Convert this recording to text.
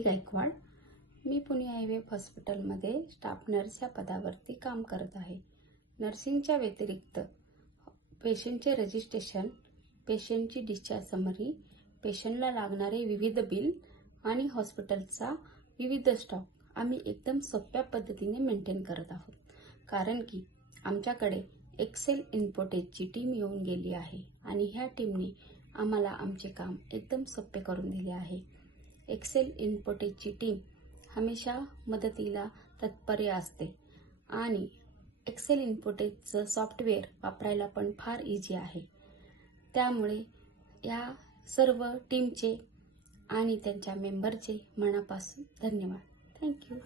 आरती गायकवाड. मी Pune IVF हॉस्पिटलमध्ये staff nurse या पदावरती काम करत आहे. नर्सिंगच्या व्यतिरिक्त पेशंटचे रजिस्ट्रेशन, पेशंटची डिस्चार्ज समरी, पेशंटला लागणारे विविध बिल आणि हॉस्पिटलचा विविध स्टॉक आम्ही एकदम सोप्या पद्धतीने मेंटेन करत आहोत. कारण की आमच्याकडे एक्सेल इन्फोटेकची टीम येऊन गेली आहे आणि ह्या टीमने आम्हाला आमचे काम एकदम सोपे करून दिले आहे. एक्सेल इन्फोटेकची टीम हमेशा मदतीला तत्पर असते आणि एक्सेल इन्फोटेकचं सॉफ्टवेअर वापरायला पण फार इझी आहे. त्यामुळे या सर्व टीमचे आणि त्यांच्या मेंबरचे मनापासून धन्यवाद. थँक्यू.